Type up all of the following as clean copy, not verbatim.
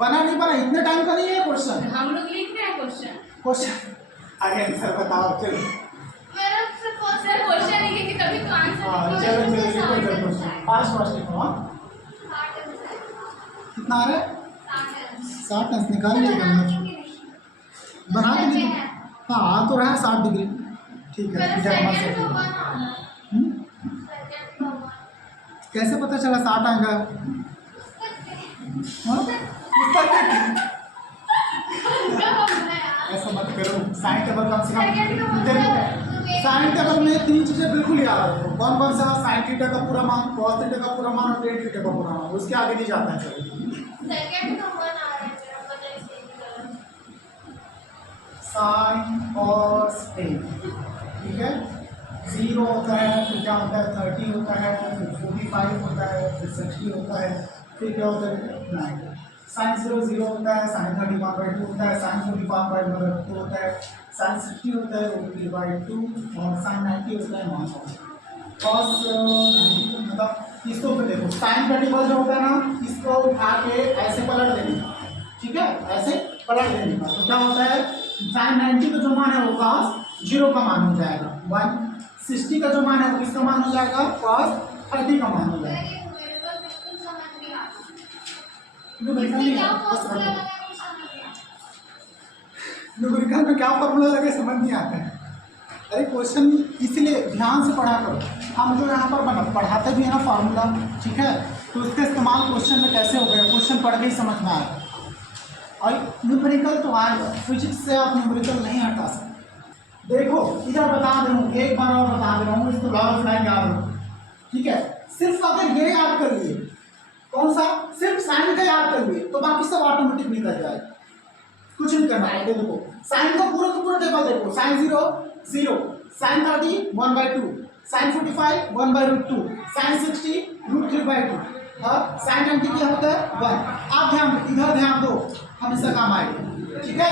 बना नहीं बना, इतने टाइम का नहीं है क्वेश्चन। हम लोग लिख रहे हैं क्वेश्चन आगे आंसर बताओ। चलो सर क्वेश्चन लिखे तभी तो आंसर चलो लिखो फास्ट फास्ट लिखो। हाँ कितना आ रहा है? 60 अंश निकाल लिया बना के लिखो। हाँ तो रहा 60 डिग्री। ठीक है कैसे पता चला 60 आएगा? ऐसा मत करो, साइन टेबल कम से कम साइन टेबल में 3 चीजें बिल्कुल याद रखो। कौन कौन सा? साइन थीटा का पूरा मान, कॉस थीटा का पूरा मान और टेन थीटा का पूरा मान। उसके आगे नहीं जाता है साइन कॉस टेन। ठीक है 0 होता है, फिर क्या होता है 30 होता है, फिर 45 होता है, फिर 60 होता है, फिर क्या होता है 9। साइन 0 0 होता है, साइन 31/2 होता है, साइन 45/2 होता है, साइन 60 होता है 3/2 और साइन 90 होता है 9। कॉस 90 मतलब इसको भी देखो, साइन 31 जो होता है ना, इसको उठा के ऐसे पलट देने का। ठीक है ऐसे पलट देने का तो क्या होता है साइन 90 का जो मान है वो कॉस 0 का मान हो जाएगा 1। 60 का जो मान है वो किसका मान हो जाएगा? कॉस 30 का मान हो जाएगा। न्यूमेरिकल में क्या फॉर्मूला लगे समझ नहीं आता है। अरे क्वेश्चन इसलिए ध्यान से पढ़ा करो। हम जो यहाँ पर पढ़ाते भी है ना फार्मूला, ठीक है, तो उसका इस्तेमाल क्वेश्चन में कैसे हो गया, क्वेश्चन पढ़ के ही समझ में आएगा। और न्यूमेरिकल तो आएगा, फिजिक्स से आप न्यूमेरिकल नहीं हटा सकते। देखो इधर बता दे रहा हूँ, एक बार और बता दे रहा हूँ, इसको लॉ ऑफ लाइन याद रखो। ठीक है सिर्फ अगर ये याद कर लिए, कौन सा? सिर्फ साइन का याद कर लिए तो बाकी सब ऑटोमेटिक निकल जाएगा, कुछ नहीं करना है। देखो साइन का पूरा टेबल देखो, साइन 0 0, साइन 30 1/2, साइन 45 1/√2, साइन 60 √3/2 और साइन 90 क्या होता है 1। आप इधर ध्यान दो, हमेशा काम आएगा। ठीक है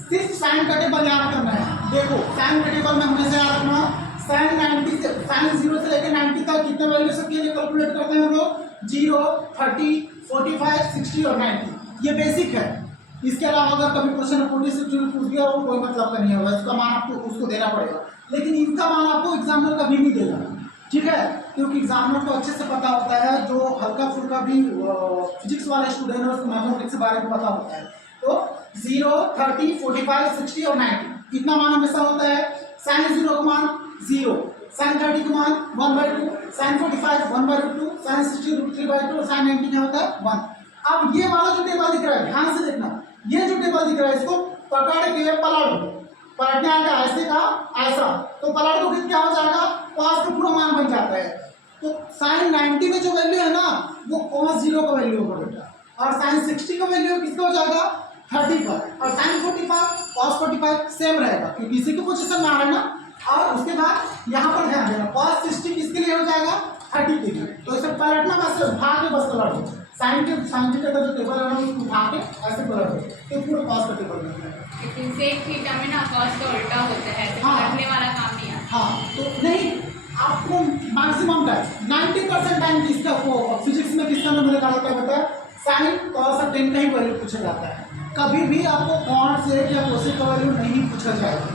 सिर्फ साइन का टेबल याद करना है। देखो साइन का टेबल में हमेशा याद रखना, साइन 90 से साइन 0 से लेकर 90 तक कितने वैल्यू सब के लिए कैलकुलेट करते हैं हम लोग? 0 30 45 60 और 90। ये बेसिक है। इसके अलावा अगर कभी क्वेश्चन 40 से पूछ गया हो कोई मतलब का नहीं होगा, इसका मान आपको उसको देना पड़ेगा, लेकिन इनका मान आपको एग्जामिनर कभी नहीं देगा। ठीक है क्योंकि एग्जामिनर को अच्छे से पता होता है, जो हल्का फुल्का भी फिजिक्स वाले स्टूडेंट है उसको मैथमेटिक्स के बारे में पता होता है। तो 0 30 45 60 और 90 इतना मान हमेशा होता है। साइन 0 का मान 0, साइन 30 का मान 1/2, साइन 45 1/2, साइन 60 √3/2 और साइन 90 क्या होता है 1। अब ये वाला जो टेबल दिख रहा है ध्यान से देखना, ये जो टेबल दिख रहा है इसको पकड़ के पलट दो, पलटने आएगा ऐसे का ऐसा, तो पलट दो क्या हो जाएगा? कॉस का पूरा मान बन जाता है। तो साइन 90 में जो वैल्यू है ना वो कॉस 0 का वैल्यू होगा बेटा, और साइन 60 का वैल्यू किसका हो जाएगा? 30 का, और साइन 45 कॉस 45 सेम रहेगा क्योंकि इसी के पोजीशन में आ रहा है ना। और उसके बाद यहाँ पर ध्यान देना कॉस 60 किसके लिए हो जाएगा? 30 के लिए। तो इसे पलटना बस उठा के बस पलट दो, साइन थीटा का जो टेबल है ना उसको उठा के ऐसे पलट दो तो पूरा कॉस का टेबल बन जाएगा। लेकिन सेक थीटा में ना कॉस का उल्टा होता है, तो पलटने वाला काम नहीं आता। हाँ तो नहीं, आपको मैक्सिमम टाइम 90% टाइम किसका फिजिक्स में किसका नंबर निकाला होता है बेटा? साइन कॉस और टेन का ही वैल्यू पूछा जाता है। कभी भी आपको कॉन से या कोसेक का वैल्यू नहीं पूछा जाएगा।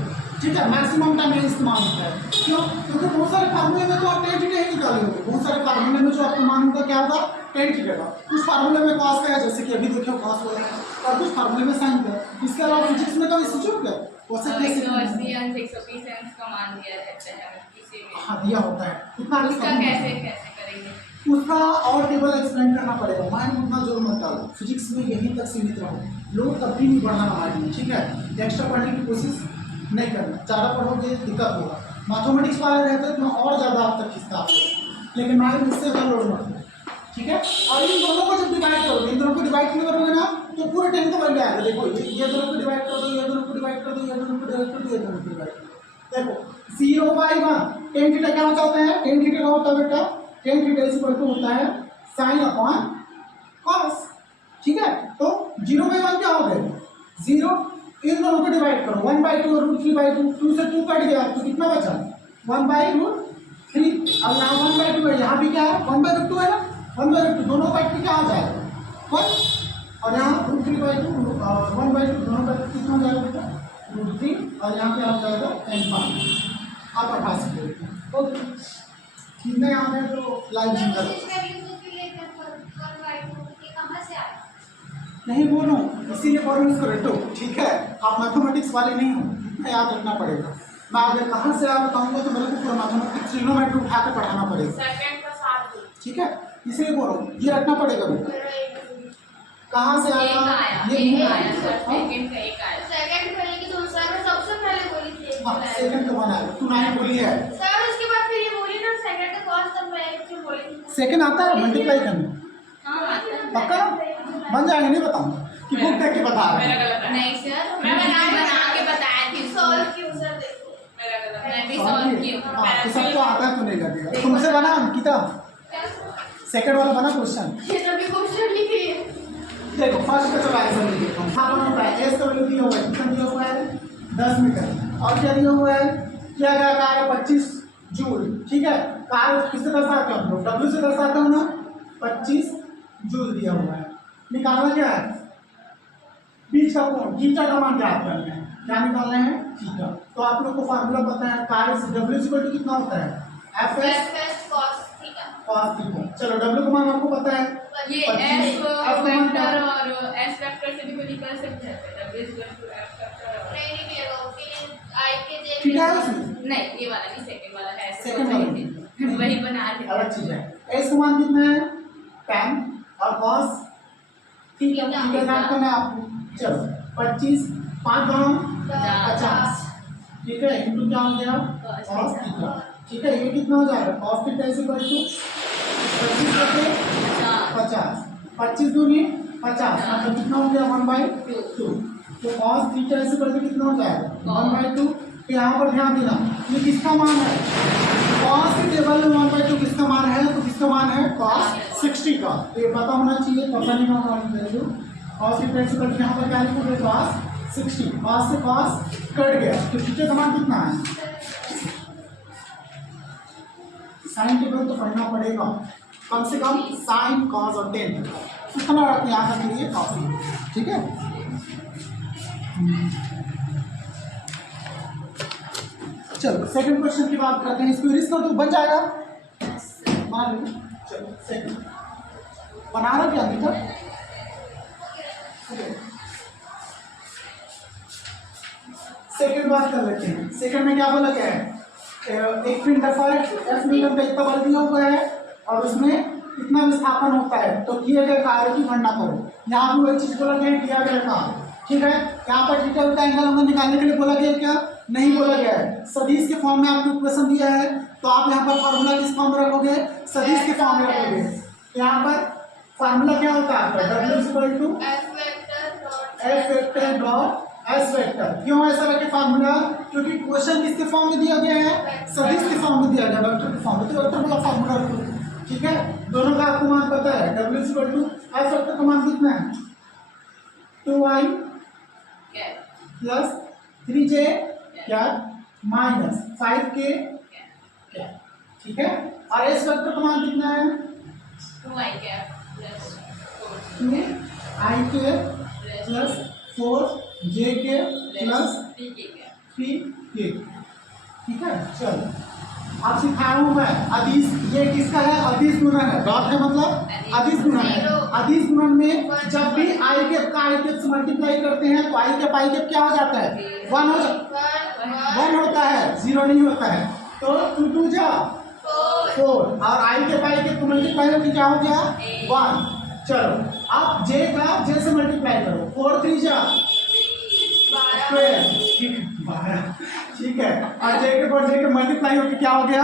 ठीक है मैक्सिमम टाइम ये इस्तेमाल होता है। क्यों? क्योंकि बहुत सारे फार्मूले में तो आप टेन थीटा ही निकाले होंगे, बहुत सारे फार्मूले में जो आपको मान होगा क्या होगा? टेन थीटा का। कुछ फार्मूले में कॉस का है, जैसे कि अभी देखिए कॉस हो रहा है, और कुछ फार्मूले में साइन का। इसके अलावा फिजिक्स में कभी सोचो क्या कोसेक कैसे 180 अंश 120 अंश का मान दिया रहता है किसी में। हाँ दिया होता है, इतना उसका कैसे करेंगे? उसका और टेबल एक्सप्लेन करना पड़ेगा। माइंड उतना जोर मत डालो, फिजिक्स में यहीं तक सीमित रहो, लोग कभी नहीं बढ़ना माइंड में। ठीक है एक्स्ट्रा पढ़ने की कोशिश नहीं करना, ज़्यादा पढ़ोगे दिक्कत होगा। मैथमेटिक्स वाले रहते हैं तो और ज़्यादा आप तक खिंचता है, लेकिन माइंड इससे ज़्यादा लोड मत दो। ठीक है और इन दोनों को जब डिवाइड करोगे, इन दोनों को डिवाइड क्यों करोगे ना तो पूरे टेन का वैल्यू आएगा। देखो ये दोनों को डिवाइड कर दो, ये दोनों को डिवाइड कर दो, ये दोनों को डिवाइड कर दो, ये दोनों को डिवाइड कर दो। देखो 0/1 टेन थीटा क्या होता है? टेन थीटा क्या होता है बेटा? टेन थीटा इक्वल टू होता है साइन अपॉन कॉस। ठीक है तो 0/1 क्या हो गया? 0। इन दोनों को डिवाइड करो 1/2 और √3/2, 2 से 2 कट गया तो कितना बचा? 1/√3। अब यहाँ 1/2 है, यहाँ भी क्या है 1/2 है ना, 1/2 दोनों कट के क्या हो जाएगा 1। और यहाँ √3/2 1/2 दोनों का कितना हो जाएगा बेटा √3 और यहाँ पे आ जाएगा n5 आप बढ़ा सकते हो। ओके कितने यहाँ पे तो लाइव जिंगर नहीं बोलो इसीलिए बोलो इसको रटो ठीक है। आप मैथमेटिक्स वाले नहीं हो इतना याद रखना पड़ेगा। मैं अगर कहाँ से आप बताऊंगा तो मेरे को पूरा मैथमेटिक्स ट्रिग्नोमेट्री उठा के पढ़ाना पड़ेगा ठीक है। इसलिए बोलो ये रखना पड़ेगा बेटा कहाँ से आया ये नहीं आया सेकंड का बनाया तू नहीं बोली है सेकंड आता है मल्टीप्लाई करने पक्का बन जाएगा नहीं बताऊंगा कि बुक देख के बता रहा है नहीं सर मैं बना के बताया थी सॉल्व क्यों सर देखो मेरा गलत मैं भी सॉल्व क्यों सबको आता है तो नहीं लगेगा तुमसे बना अंकिता सेकंड वाला बना क्वेश्चन ये तो भी क्वेश्चन लिखिए देखो फर्स्ट का चलो आंसर लिख देता हूँ। हाँ बना है एस का वैल्यू दिया हुआ है कितना दिया हुआ है 10 मीटर और क्या दिया हुआ है क्या गया कार्य 25 जूल ठीक है। कार्य किससे दर्शाते हो हम लोग डब्ल्यू से दर्शाते हो ना 25 जूल दिया हुआ है। निकालना क्या है बीच का कोण थीटा का मान ज्ञात करना है क्या निकाल रहे हैं थीटा। तो आप लोग को फार्मूला पता है कार्य से डब्ल्यू कितना होता है एफ एस कॉस थीटा। चलो डब्ल्यू का मान आपको पता है ये एस वेक्टर और एस वेक्टर से भी कोई निकाल सकते हैं डब्ल्यू एफ वेक्टर ठीक है उसमें नहीं ये वाला नहीं सेकंड वाला है सेकंड वाला वही बना रहे अलग चीज है। एस का मान कितना है tan और cos थीटा ज्ञात करना है आपको। चलो 25 5 गुणा 50 ठीक है इनटू क्या हो गया cos थीटा ठीक है। ये कितना हो जाएगा cos theta is equal to 25 25 दूनी 50 मतलब कितना हो गया 1/2 तो cos theta is equal to कितना हो जाएगा 1/2। तो यहाँ पर ध्यान देना ये किसका मान है cos के टेबल में 1/2 किसका मान है तो किसका मान है cos 60 का। तो ये पता होना चाहिए पता नहीं होगा value cos theta is equal to यहाँ पर क्या लिखोगे cos 60 cos से cos कट गया तो थीटा का मान कितना है साइन टेबल तो पढ़ना पड़ेगा कम से कम साइन कॉस और टेन इतना रखते हैं यहाँ के लिए काफी ठीक है। चलो सेकंड क्वेश्चन की बात करते हैं। इसको रिस्क तो बन जाएगा बना लो। चलो सेकंड बना रहा क्या अभी तक सेकंड बात कर लेते हैं। सेकंड में क्या बोला गया है एक पिंड एफ न्यूटन का इतना बल दिया हुआ है और उसमें कितना विस्थापन होता है तो किए गए कार्य की गणना करो। यहाँ भी वही चीज बोला गया किया गया कार्य ठीक है। यहाँ पर थीटा का एंगल हमें निकालने के लिए बोला गया क्या नहीं बोला गया है। सदिश के फॉर्म में आपको इक्वेशन दिया है तो आप यहाँ पर फार्मूला किस फॉर्म में रखोगे सदिश के फॉर्म में रखोगे। यहाँ पर फार्मूला क्या होता है आपका W equal to F vector dot S vector. क्यों ऐसा रखे फार्मूला क्योंकि क्वेश्चन किसके फॉर्म में दिया गया है सदिश के फॉर्म में दिया गया वेक्टर के फॉर्म में तो वेक्टर वाला फार्मूला रखो ठीक है। दोनों का आपको मान पता है W equal to S vector का मान कितना है 2i प्लस 3j क्या माइनस 5k क्या ठीक है। और एस वेक्टर का मान कितना है 2ik plus 4jk plus 3k ठीक है। चलो आप सिखा रहा हूँ मैं अदिश ये किसका है अदिश गुणन है डॉट है मतलब अदिश गुणन है। अदिश गुणन में जब भी आई के से मल्टीप्लाई करते हैं तो आई के पाई के क्या हो जाता है 1 होता है 0 नहीं होता है। तो 2 2 जा 4 और आई के पाई के मल्टीप्लाई करके क्या हो गया 1। चलो आप जे का जे से मल्टीप्लाई करो 4 3 जा 12 ठीक है और जे के मल्टीप्लाई होकर क्या हो गया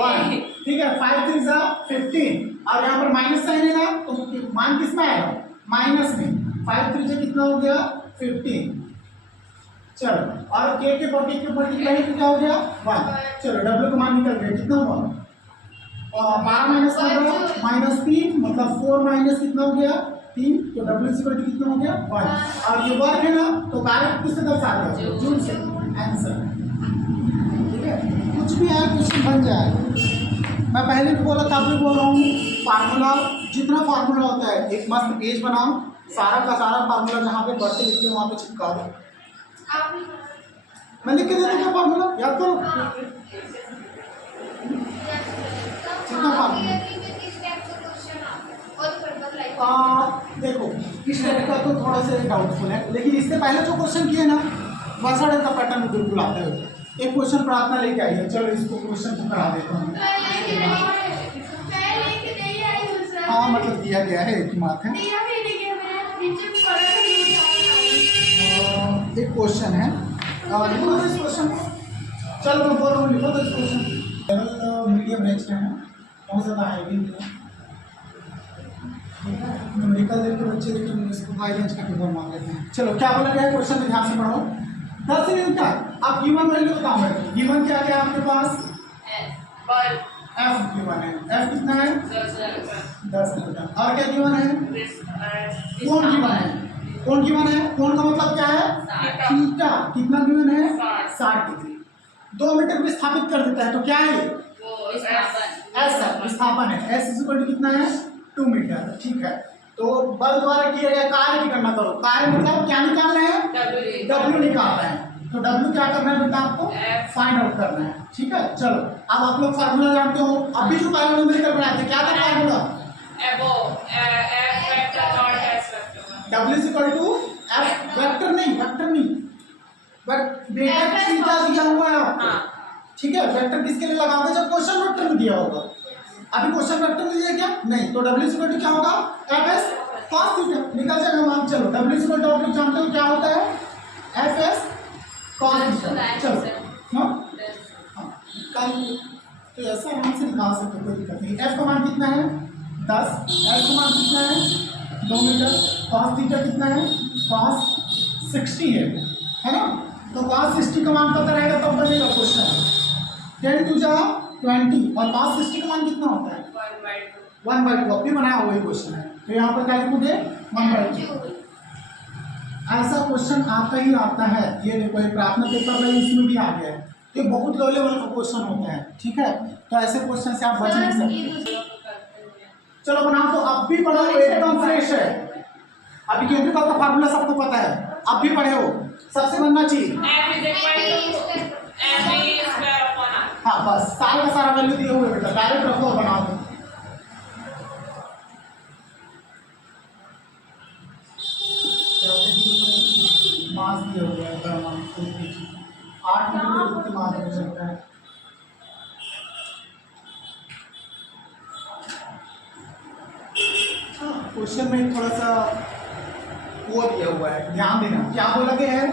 1 ठीक है। 5 3 जा 15 और यहाँ पर माइनस साइन है ना तो मान किस में आएगा माइनस में 5 3 से कितना हो गया 15। चलो और के मल्टीप्लाई क्या हो गया 1। चलो डब्ल्यू का मान निकल गया कितना हुआ 12 माइनस 15 माइनस 3 मतलब 4 माइनस कितना हो गया 3 तो डब्ल्यू इक्वल टू कितना हो गया 1। और ये वर्ग है ना तो कार्य किससे दर्शाता है जूल से आंसर ठीक है। कुछ भी है क्वेश्चन बन जाएगा। मैं पहले भी बोला था अभी बोल रहा हूँ फार्मूला जितना फार्मूला होता है एक मस्त पेज बनाओ सारा का सारा फार्मूला जहाँ पे बढ़ते लिखते हैं वहाँ पे चिपका दो। आप ही मैं लिख के देता हूँ फार्मूला, याद करो। कितना फार्मूला? देखो इस टाइप का तो थोड़ा सा डाउटफुल है, लेकिन इससे पहले जो क्वेश्चन किए ना वैसा टाइप का पैटर्न बिल्कुल आते हुए। एक क्वेश्चन प्रार्थना लेके आई है, चलो इसको क्वेश्चन को करा देता हूँ। हाँ मतलब दिया गया है, एक ही बात है। एक क्वेश्चन है, लिखो इस क्वेश्चन को। चलो मैं बोल रहा हूँ, लिखो तो इस क्वेश्चन। मीडियम रेंज का है, बहुत ज़्यादा हाई नहीं है। न्यूमेरिकल देख के बच्चे लेकिन इसको हाई रेंज का पेपर मांग लेते हैं। चलो क्या बोला गया है क्वेश्चन में, ध्यान से पढ़ो। 10 यूनिट का आप गिवन वैल्यू बताओ मैं, गिवन क्या क्या आपके पास? एफ गिवन है। एफ कितना है? 10 न्यूटन। और क्या गिवन है? कौन गिवन है? कौन गिवन है? कौन का मतलब क्या है? थीटा। कितना गिवन है? 60 डिग्री। 2 मीटर पे स्थापित कर देता है तो क्या है? एस है, विस्थापन है। एस इज इक्वल टू कितना है? 2 मीटर। ठीक है, तो बल द्वारा किया गया कार्य की गणना करो। कार्य मतलब क्या निकालना है? डब्ल्यू निकालना है। तो डब्ल्यू क्या करना है बेटा आपको? फाइंड आउट करना है। ठीक है, चलो अब आप लोग फार्मूला जानते हो। अभी जो कार्य न्यूमेरिकल बनाए थे क्या था formula? W is equal to F vector नहीं, वेक्टर थीटा दिया हुआ है आपको। ठीक है, वेक्टर किसके लिए लगाओगे? जब क्वेश्चन वेक्टर में दिया होगा। अभी क्वेश्चन वेक्टर में दिया क्या? नहीं, तो डब्ल्यू इज इक्वल टू क्या होगा? एफ एस कॉस थीटा निकल जाएगा मान। चलो डब्ल्यू इज इक्वल टू आप लोग जानते हो क्या होता है? F S cos theta. चलो कल तो ऐसा आराम से निकाल सकते हो, कोई दिक्कत नहीं। एफ का मान कितना है? 10। एफ का मान कितना है? 2 मीटर। कॉस थीटा कितना है? कॉस 60 है ना? तो कॉस 60 का मान पता रहेगा तब बनेगा क्वेश्चन। 10 टू जा 20 और कॉस 60 का मान कितना होता है? 1/2। अभी बनाया हुआ क्वेश्चन है, तो यहाँ पर क्या लिखोगे? 1/2। ऐसा क्वेश्चन आता ही आता है। ये देखो एक प्रार्थना पेपर में इसमें भी आ गया है। ये बहुत लो लेवल का क्वेश्चन होता है। ठीक है, तो ऐसे क्वेश्चन से आप बच नहीं सकते। चलो बनाओ, तो अब भी पढ़ो, एकदम फ्रेश है अभी, क्योंकि कल का फार्मूला सबको पता है। अब भी पढ़े हो, सबसे बनना चाहिए। हाँ बस सारा का सारा वैल्यू दिए हुए बेटा, डायरेक्ट रखो और बना दो। मास दिया हुआ है 8 मीटर की मास हो सकता है। क्वेश्चन में थोड़ा सा वो दिया हुआ है, ध्यान देना। क्या बोला गया है?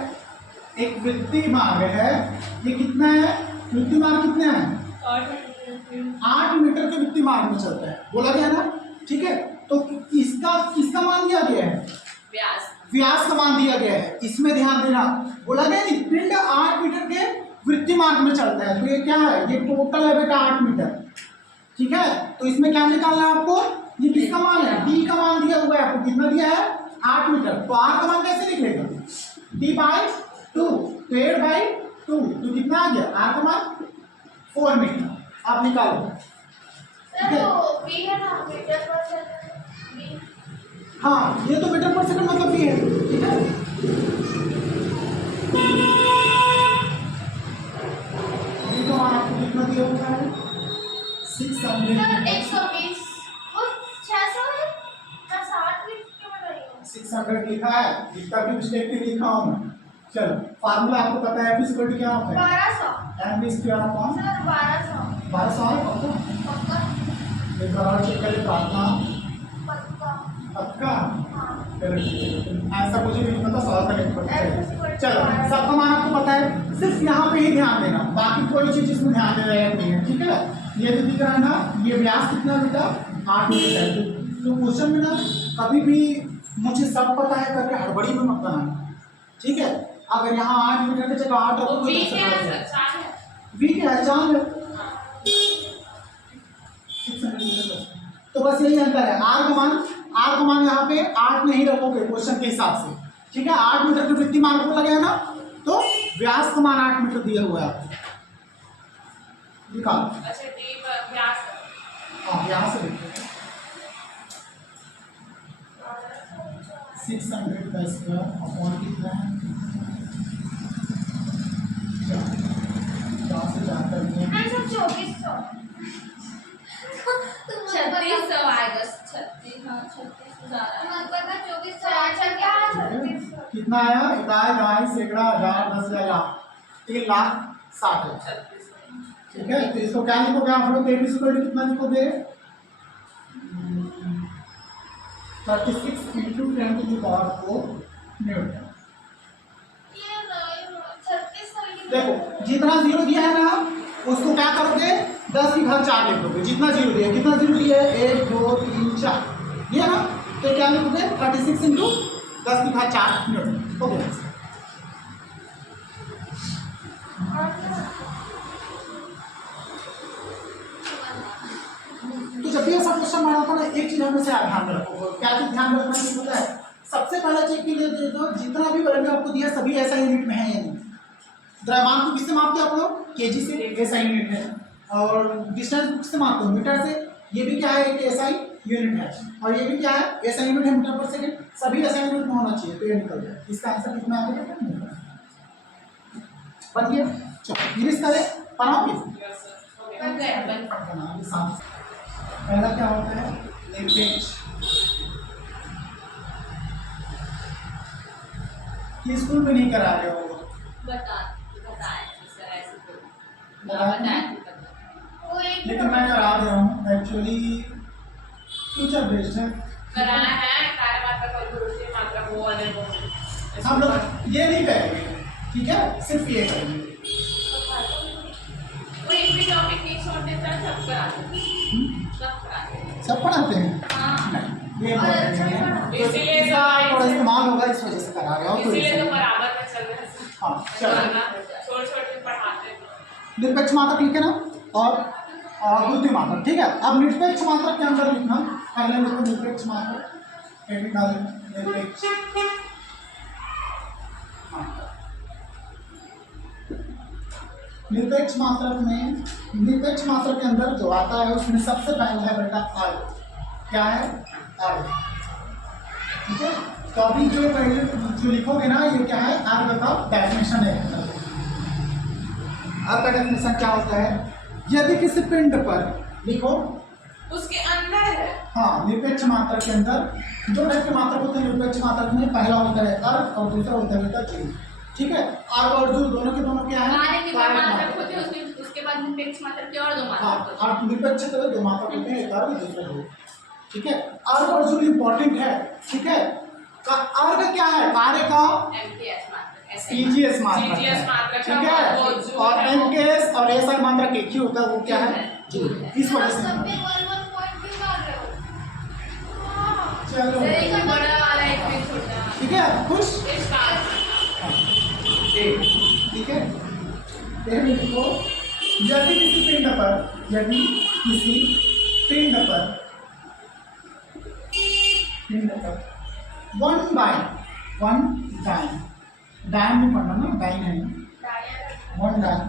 एक वृत्ति मार्ग है। ये कितना है? वृत्ति मार्ग कितना है? 8 मीटर के वृत्ति मार्ग में चलता है, बोला गया ना। ठीक है, तो इसका मान दिया गया है, व्यास का मान दिया गया है। इसमें ध्यान देना, बोला गया नहीं पिंड 8 मीटर के वृत्ति मार्ग में चलता है। तो ये क्या है? ये टोटल है बेटा 8 मीटर। ठीक है, तो इसमें क्या निकालना है आपको? ये किसका मान है? डी का मान दिया हुआ है आपको। कितना दिया है? 8 मीटर। तो आर का मान कैसे निकलेगा? d/2 तो 8/2 तो कितना आ गया? आर का मान 4 मीटर। आप निकालो। हाँ, ये तो मीटर पर सेकंड मतलब भी है। ठीक है, ये तो आपको कितना दिया हुआ है? 600 लिखा है, इसका भी मिस्टेक भी लिखा हूँ मैं। चलो फार्मूला आपको पता है, एफ इक्वल टू क्या होता है? 1200। एम स्क्वायर अपॉन 1200 है पक्का? एक बार चेक करें प्रार्थना पक्का। चलो ऐसा मुझे भी नहीं पता, सॉल्व करने पड़ता। चलो सबका मान आपको पता है, सिर्फ यहाँ पे ही ध्यान देना, बाकी कोई चीज इसमें ध्यान देना नहीं है। ठीक है, ये तो दिख रहा है ना, ये व्यास कितना बेटा? 8 मीटर है। तो क्वेश्चन में ना कभी भी मुझे सब पता है करके हड़बड़ी में मत बनाना। ठीक है, अगर यहाँ 8 मीटर की जगह 8 रखो तो वी क्या है? चांद है। तो बस यही अंतर है। आर का मान यहाँ पे 8 नहीं रखोगे क्वेश्चन के हिसाब से। ठीक है, 8 मीटर की वृत्ति मार्ग को लगे ना, तो व्यास का मान 8 मीटर दिया हुआ है आपको। निकालो। हाँ यहाँ से लिखते हैं 600 का स्क्वायर अपॉन कितना है 4 से 4 कर दिया 2400 आएगा 36 हाँ 36 कितना आया इकाई ढाई सैकड़ा हजार 10,000 3,60,000 ठीक है। तो इसको क्या लिखोगे आप लोग AB स्क्वायर कितना लिखोगे 36 into 10 to the power 4 newton. देखो जितना जीरो दिया है ना उसको क्या करोगे 10 की घात 4 लिख दोगे। जितना जीरो दिया कितना जीरो दिया है 1 2 3 4 दिया ना तो क्या लिखोगे 36 इंटू 10 की घात 4 न्यूटन। ओके तो जब भी ऐसा क्वेश्चन बना होता है ना एक चीज हमें से ध्यान रखो। क्या चीज ध्यान रखना चाहिए पता है सबसे पहला चेक के लिए दे दो जितना भी वैल्यू आपको दिया सभी ऐसा यूनिट में है या नहीं। द्रव्यमान को किससे मापते हैं आप लोग केजी से एसआई यूनिट है और डिस्टेंस को किससे मापते हो मीटर से। ये भी क्या है एक एसआई यूनिट है और ये भी क्या है एसआई यूनिट है मीटर पर सेकंड सभी एसआई यूनिट में होना चाहिए। तो ये निकल जाए इसका आंसर कितना आ गया बन गया। चलो फिनिश करें बनाओगे पहला क्या होता है लिंकेज कि स्कूल में नहीं करा रहे हो लेकिन मैं करा दे रहा हूँ एक्चुअली फ्यूचर बेस्ड है हम लोग ये नहीं करेंगे ठीक है सिर्फ ये करेंगे। सब पढ़ाते हैं ये थोड़ा इस्तेमाल होगा इस वजह से करा रहे हो तो हाँ चलो निरपेक्ष मात्रक लिखे ना और द्वितीय मात्रक ठीक है। अब निरपेक्ष मात्रक के अंदर लिखना पहले लिखो निरपेक्ष मात्रक निरपेक्ष निरपेक्ष मात्रक में निरपेक्ष मात्रक के अंदर जो आता है उसमें सबसे पहला है बेटा आर। क्या है आर ठीक है। तो अभी जो पहले जो लिखोगे ना ये क्या है आर का डेफिनेशन है। आर का डेफिनेशन क्या होता है यदि किसी पिंड पर लिखो उसके अंदर है हाँ निरपेक्ष मात्रक के अंदर जो टाइप के मात्रक होते हैं निरपेक्ष मात्रक में पहला होता है अर्थ और दूसरा होता है बेटा जीव ठीक है। आर और जो दोनों के दोनों क्या है उसके बाद निरपेक्ष मात्रक के और दो हाँ निरपेक्ष के दो मात्रक होते हैं एक और दूसरा दो ठीक है। आर और जो इम्पोर्टेंट है ठीक है आर का क्या है कार्य का टीजीएस मात्रक ठीक है और एमकेएस और एसआई मात्रक एक ही होता है वो क्या है जूल। इस वजह से चलो ठीक है खुश ठीक है। लिखो यदि किसी पिंड पर वन डाइन में पढ़ना ना डाइन है वन डाइन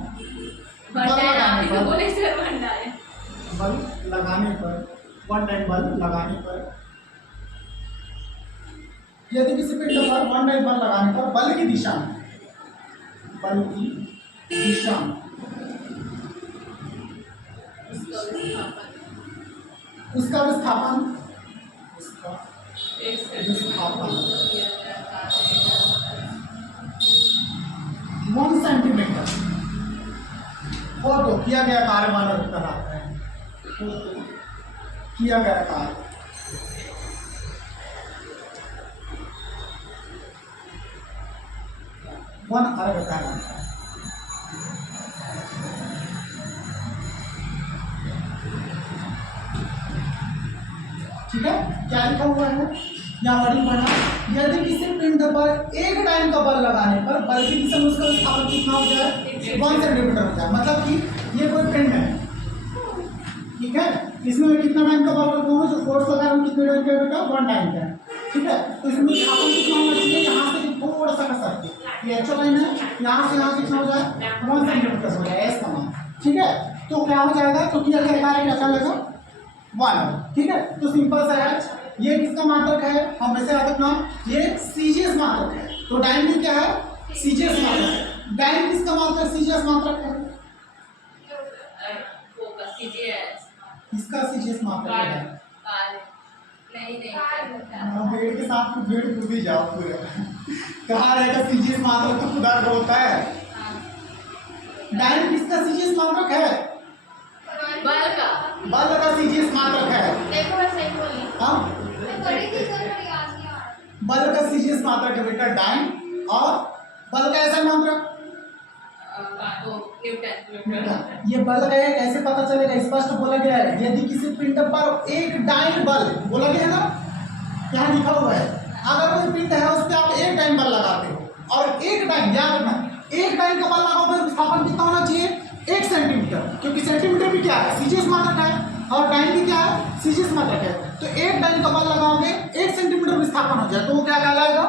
बल लगाने पर वन डाइन बल लगाने पर यदि किसी पिंड पर वन डाइन बल लगाने पर बल की दिशा में उसका विस्थापन 1 सेंटीमीटर वो तो किया गया कार्य मानव कराता है किया गया कार्य वन अर्घ कार्य ठीक है। क्या लिखा हुआ है यहाँ वर्डिंग पढ़ना यदि किसी पिंड पर एक टाइम का बल लगाने पर बल की दिशा में उसका विस्थापन कितना हो जाए 1 सेंटीमीटर हो जाए। मतलब कि ये कोई पिंड है ठीक है इसमें कितना टाइम का बल लगाऊंगा जो फोर्स लगा रहा हूँ कितने टाइम का बेटा 1 टाइम का ठीक है। तो इसमें विस्थापन कितना होना चाहिए यहाँ से थोड़ा सा कर सकते ये एक्चुअल लाइन है यहाँ से यहाँ कितना हो जाए 1 सेंटीमीटर हो जाए ऐसा मान ठीक है। तो क्या हो जाएगा तो किया गया कार्य क्या लगा 1 ठीक है। तो सिंपल सा है ये किसका मात्रक है, हम वैसे याद रखना, ये सीजीएस मात्रक है। तो डाइन भी क्या है, सीजीएस मात्रक है। डाइन किसका मात्रक, सीजीएस मात्रक है, इसका सीजीएस मात्रक है। भेड़ के साथ तो भेड़ कूद ही जाओ पूरे। कहा रहेगा सीजीएस मात्रक तो खुदा को होता है। डाइन किसका सीजीएस मात्रक है, बल का सीजीएस मात्रक है। हाँ, बल का सीजीएस मात्रक है बेटा डाइन, और बल का ऐसा मात्रक न्यूटन। ये बल का है, कैसे पता चलेगा, स्पष्ट बोला गया है, यदि किसी पिंड पर एक डाइन बल, बोला गया है ना, यहाँ लिखा हुआ है, अगर कोई पिंड है उस पर आप एक डाइन बल लगाते हो, और एक डाइन, याद रखना, एक डाइन का बल लगाओगे विस्थापन कितना होना चाहिए, 1 सेंटीमीटर, क्योंकि सेंटीमीटर भी क्या है, सीजीएस मात्रक है, और डाइन भी क्या है, सीजीएस मात्रक है। तो एक डाइन का बल लगाओगे 1 सेंटीमीटर विस्थापन हो जाए, तो वो क्या कहलाएगा,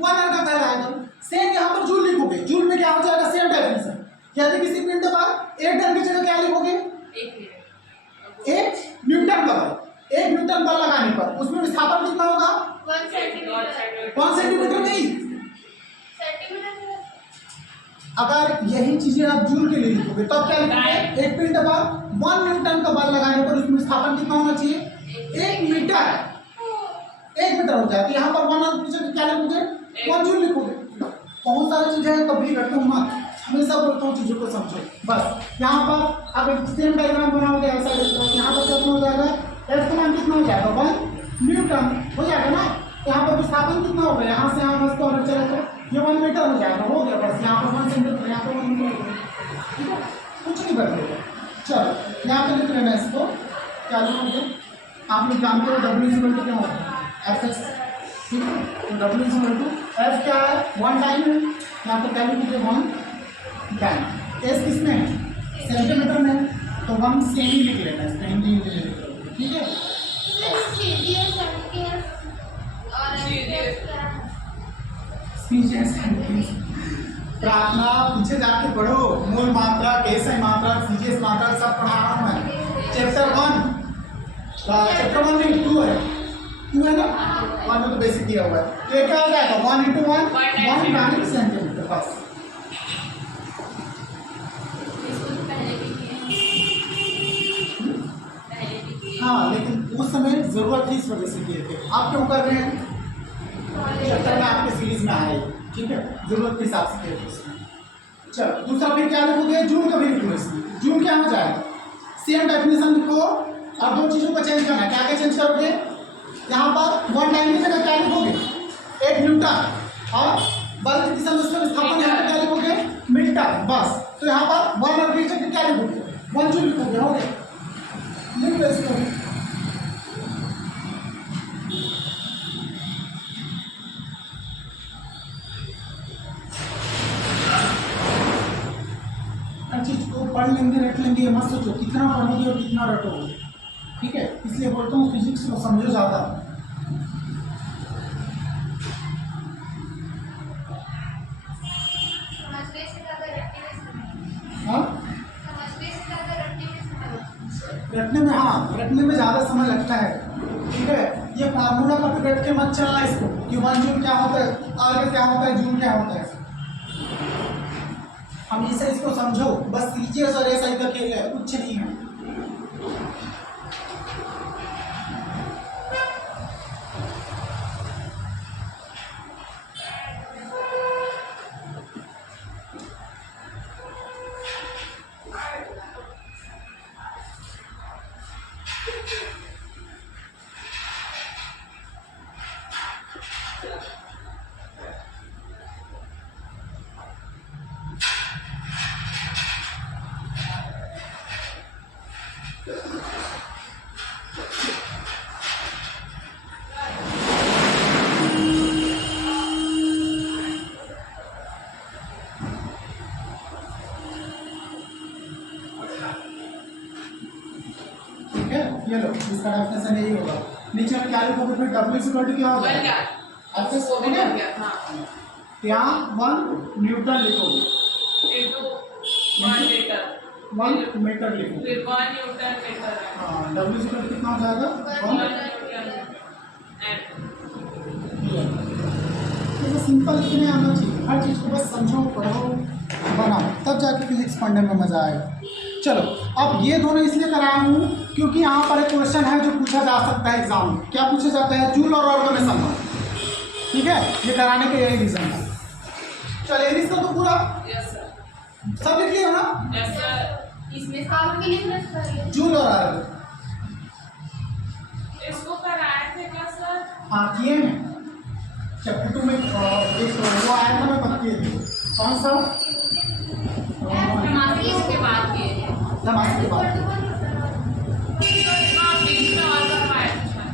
1 का कहलाएगा। सेम यहाँ पर जूल लिखोगे, जूल में क्या हो जाएगा, सेम डेफिनेशन। यदि किसी पिंड पर एक डाइन की जगह क्या लिखोगे, 1 न्यूटन का बल, 1 न्यूटन बल लगाने पर उसमें विस्थापन कितना होगा, 1 सेंटीमीटर। 1 सेंटीमीटर नहीं, अगर यही चीजें आप जूल के लिए लिखोगे तब क्या लिखोगे, एक पिंड पर 1 न्यूटन का बल लगाने पर उसमें विस्थापन कितना होना चाहिए, 1 मीटर, 1 मीटर हो जाए। तो यहाँ पर 1 की जगह क्या लिखोगे, 1 जूल लिखोगे। बहुत सारी चीजें हैं, कभी रटो मत, हमेशा बोलता हूँ चीजों को समझो बस। यहाँ पर अगर सेम डायग्राम बनाओगे ऐसा, यहाँ पर कितना हो जाएगा, एफ का मान कितना हो जाएगा, 1 न्यूटन हो जाएगा ना। यहाँ पर विस्थापन कितना होगा, यहाँ से यहाँ बस को अगर चले तो ये 1 मीटर हो जाएगा, हो गया बस। यहाँ पर 1 सेंटीमीटर, यहाँ पर 1 मीटर, ठीक है, कुछ नहीं कर देगा। चलो यहाँ पे लिख लेना इसको, क्या लिखोगे, आप लोग जानते हो W क्या होता है, एफ एक्स, ठीक है। तो W एफ क्या है, 1 टाइम है, यहाँ पर क्या लिखोगे, 1 टाइम। एस किसमें है, सेंटीमीटर में, तो 1 सेमी लिख लेना, सेंटीमीटर, ठीक है। प्रार्थना पीछे जाके पढ़ो, मूल मात्रा, केसर मात्रा, सीजीएस मात्रा सब पढ़ा रहा हूँ मैं। चैप्टर 1 नहीं 2 है, 2 है ना, 1 में तो बेसिक दिया हुआ है। तो ये क्या हो जाएगा, 1 × 1 डाइन सेंटीमीटर बस। हाँ, लेकिन उस समय जरूरत थी, इस वजह से किए थे। आप क्यों कर रहे हैं, चैप्टर में आपके सीरीज में आए, ठीक है, जरूरत के हिसाब से किए थे उसमें। चलो दूसरा फिर क्या लिखोगे, जूल का भी लिखो इसमें। जूल क्या हो जाएगा, सेम डेफिनेशन लिखो, और 2 चीजों को चेंज करना है। क्या क्या चेंज करोगे, यहाँ पर 1 टाइम की जगह क्या लिखोगे, 1 न्यूटन, और बल की दिशा में उसका विस्थापन यहाँ पर क्या लिखोगे, मीटर बस। तो यहाँ पर 1 और की जगह क्या लिखोगे, 1 जूल लिखोगे, हो गया, लिख लो इसको। हर चीज को पढ़ लेंगे, रट लेंगे, मत सोचो कितना पढ़ोगे और कितना रटोगे, ठीक है। इसलिए बोलता हूँ फिजिक्स को समझो ज़्यादा। हाँ, रटने में, हाँ रटने में ज़्यादा समय लगता है, ठीक है। ये फार्मूला का भी रट के मत चलना इसको कि 1 जूल क्या होता है, आगे क्या होता है, जूल क्या होता है। हमेशा इसको समझो, बस सीजीएस और एसआई का खेल है, कुछ नहीं है। ये लो, इसका डेफिनेशन यही होगा। नीचे में क्या लिखोगे, फिर W क्या होगा, यहाँ 1 न्यूटन लिखोगे, 1 मीटर लिखोगे, हाँ W कितना हो जाएगा, 1 तो सिंपल इतने आना चाहिए, हर चीज़ को बस समझो, पढ़ो, बनाओ, तब जाके फिजिक्स पढ़ने में मज़ा आएगा। चलो, अब ये दोनों इसलिए कराया हूँ क्योंकि यहाँ पर एक क्वेश्चन है जो पूछा जा सकता है एग्जाम में। क्या पूछा जाता है? जूल और ऑर्गन में संबंध। ठीक है, ये कराने के यही रीज़न है। चलो, ये रिश्ता तो पूरा सब लिख लिया ना? इसमें साल के लिए जूल और ऑर्गन इसको कराए थे क्या सर? हाँ, किए हैं। चैप्टर 2 में एक वो आया था, मैं पता किए थे। कौन सा? इसके बाद के नमाज के बाद।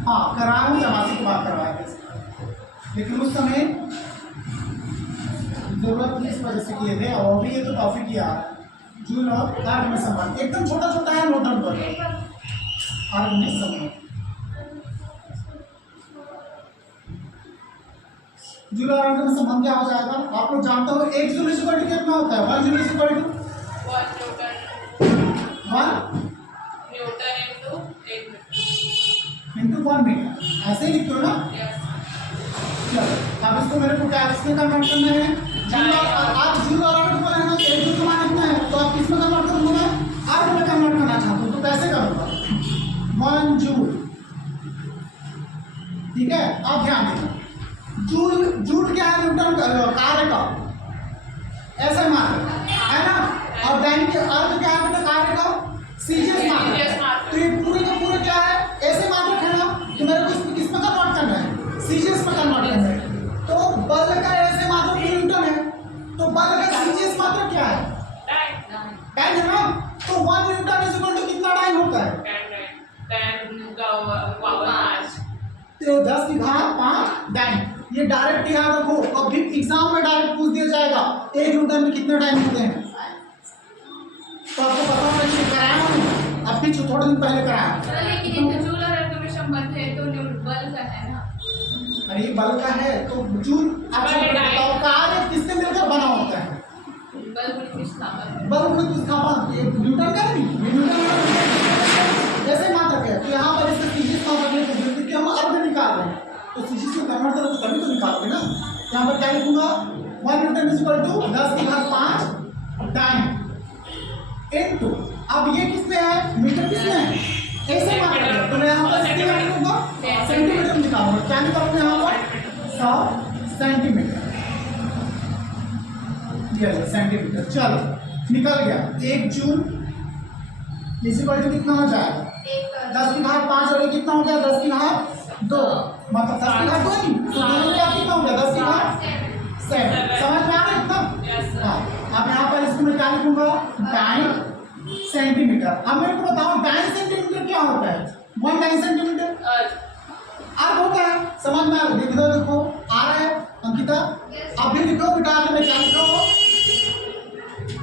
हाँ, कराया हूँ, नमाज के बाद करवाया था, लेकिन उस समय जरूरत थी, इस वजह से किए थे। और भी ये तो टॉपिक किया जूल और ऑर्गन में संबंध, एकदम छोटा छोटा है, नोट डाउन कर लो। ऑर्गन में संबंध, जूल और ऑर्गन में संबंध क्या हो जाएगा? आप लोग जानते हो, एक जूल इज इक्वल टू कितना होता है? 1 joule is equal to 1 into 1 metre, ऐसे ही लिखते हो ना? चलो, अब इसको मेरे को क्या इसमें कन्वर्ट करना है? आप जूल और ऑर्गन को लेना, एक जूल का मान कितना है, तो आप किसमें कन्वर्ट करोगे? ऑर्गन में कन्वर्ट करना चाहते हो तो कैसे करूँगा? 1 जूल। ठीक है, आप ध्यान देना, जूल क्या है? न्यूटन कार्य का, ऐसे मान है ना? और दैनिक के अर्थ क्या है? कार्य का सीजीएस मान। तो ये पूरे का पूरे क्या है? ऐसे मान रखे ना, तो मेरे को किसमें कन्वर्ट करना है? सीजीएस में कन्वर्ट करना है। तो बल का ऐसे मात्रक न्यूटन है, तो बल का सीजीएस मात्रक क्या है? टाइम है ना? तो 1 न्यूटन इज इक्वल टू कितना टाइम होता है? 10 की घात 5 टाइम। ये डायरेक्ट याद रखो, कभी एग्जाम में डायरेक्ट पूछ दिया जाएगा 1 न्यूटन में कितने टाइम होते हैं, तो आपको पता होना चाहिए। कराया हूँ अभी थोड़े दिन पहले कराया। लेकिन ये जूल और ऑर्गन में संबंध है तो बल का है ना? अरे बल का है तो जूल, अच्छा बताओ कार्य किससे मिलकर बना होता है? बल गुणित विस्थापन। बल गुणित विस्थापन, ये न्यूटन का नहीं, न्यूटन जैसे मात्रक है। तो यहाँ पर इसका सीजीएस मात्रक है, क्योंकि हम अर्ध निकाल रहे हैं, तो सीजीएस में कन्वर्ट करो तो तभी तो निकालोगे ना। यहाँ पर क्या लिखूंगा? 1 न्यूटन इज इक्वल टू 10 की घात 5 टाइम इनटू, अब ये किसमें है? मीटर किसमें है? ऐसे मात्रक है, तो मैं यहाँ पर इसके लिए लिखूंगा सेंटीमीटर निकालूंगा। क्या निकालूंगा यहाँ पर? 100 सेंटीमीटर, ये सेंटीमीटर। चलो, निकल गया। 1 जूल इज इक्वल टू कितना हो जाएगा? 10 की घात 5 और ये कितना हो गया? 10 की घात 2, मतलब 10 की घात 2 नहीं, तो दोनों में कितना हो गया? 10 की घात 7। समझ में आ रहा है इतना? हाँ, अब यहाँ पर इसको मैं क्या लिखूंगा? Dyne centimetre. अब मेरे को बताओ डाइन सेंटीमीटर क्या होता है? 1 डाइन सेंटीमीटर अर्थ होता है। समझ में आ रहा है? देखो देखो आ रहा है अंकिता? अब भी लिखो बेटा, में क्या लिखो?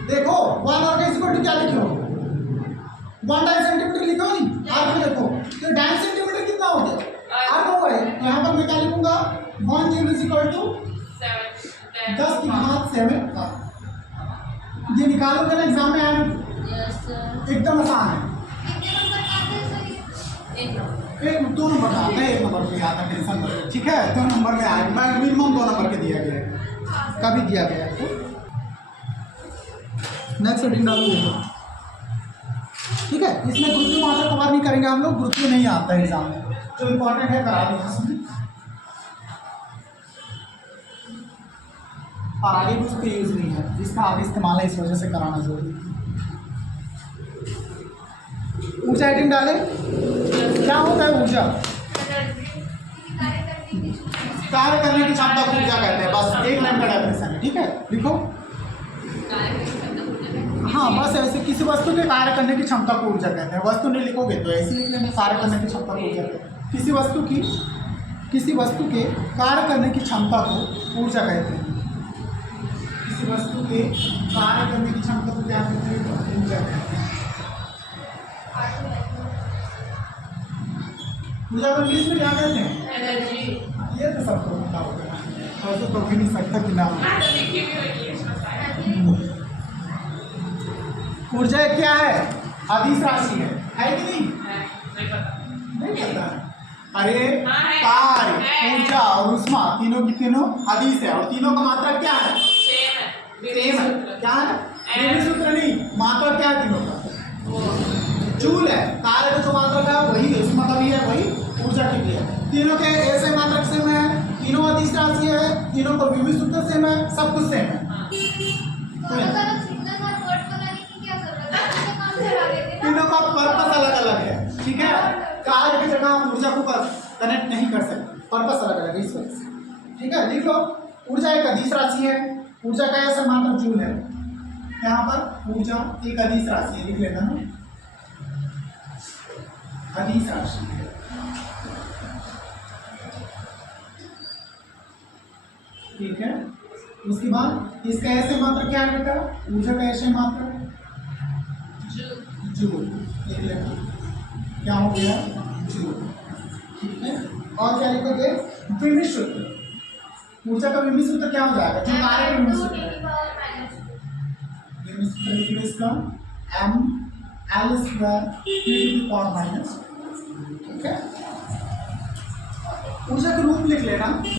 देखो 1 और इसको क्या लिखो? 1 डाइन सेंटीमीटर लिखो नहीं, अर्थ में देखो तो डाइन सेंटीमीटर कितना हो गया? अर्थ हो गए। यहाँ पर मैं क्या लिखूंगा? 1 जूल इज इक्वल टू 10 की घात 7। ये निकालोगे ना एग्जाम में आए, एकदम आसान है। एक 2 नंबर का आता है, 1 नंबर पे आता है, टेंशन मत लो। ठीक है, 2 नंबर में आएगा, मिनिमम 2 नंबर के दिया गया है, कभी दिया गया है। नेक्स्ट हेडिंग डालूंगे। ठीक है, इसमें गुरुत्व मात्रा कवर नहीं करेंगे हम लोग, गुरुत्व नहीं आता है एग्जाम में, जो इम्पोर्टेंट है करा दो इसमें। और आगे भी उसका यूज नहीं है, जिसका आगे इस्तेमाल है, इस वजह से कराना जरूरी है। ऊर्जा हेडिंग डाले। क्या होता है ऊर्जा? कार्य करने की क्षमता को ऊर्जा कहते हैं। बस एक लाइन का डेफिनेशन है। ठीक है, लिखो। हाँ, बस ऐसे किसी वस्तु के कार्य करने की क्षमता को ऊर्जा कहते हैं। वस्तु नहीं लिखोगे तो ऐसे लिख लेंगे, कार्य करने की क्षमता को ऊर्जा कहते हैं। किसी वस्तु के कार्य करने की क्षमता को ऊर्जा कहते हैं। किसी वस्तु के कार्य करने की क्षमता को क्या कहते हैं? ऊर्जा कहते हैं। ऊर्जा को इंग्लिश में क्या कहते हैं? एनर्जी। ये तो सबको पता होगा, ऐसे तो भी नहीं सकता कि ना। ऊर्जा क्या है? अदिश राशि है कि नहीं? नहीं पता। अरे हाँ है। कार्य, है। ऊर्जा और ऊष्मा तीनों की तीनों हदीस है और तीनों का मात्रा क्या है? सेम है सेम है। क्या है? विभव सूत्र नहीं, मात्रा क्या है तीनों का? जूल है। कार्य का जो मात्रक है वही, ऊष्मा का भी है वही, ऊर्जा की भी है। तीनों के ऐसे मात्रक सेम है, तीनों अदिश राशि है, तीनों का विभव सूत्र सेम है, सब कुछ सेम है। तीनों का पर्पस अलग अलग है, ठीक है। कार्य की जगह आप ऊर्जा को कनेक्ट नहीं कर सकते, पर्पस अलग अलग है इस वजह से, ठीक है। लिख लो, ऊर्जा एक अदिश राशि है, ऊर्जा का ऐसा मात्रक जूल है। यहाँ पर ऊर्जा एक अदिश राशि है, लिख लेना ना, अदिश राशि है। ठीक है। उसके बाद इसका ऐसे मात्र क्या है बेटा? ऊर्जा का ऐसे मात्र जूल, लिख लेना, क्या हो गया? जूल, ठीक है। और क्या लिखोगे? विभव सूत्र। ऊर्जा का विभव सूत्र क्या हो जाएगा? जो कार्य का विभव सूत्र है, विभव सूत्र लिखिए इसका mL² (T⁻²), ठीक है। ऊर्जा का रूप लिख लेना।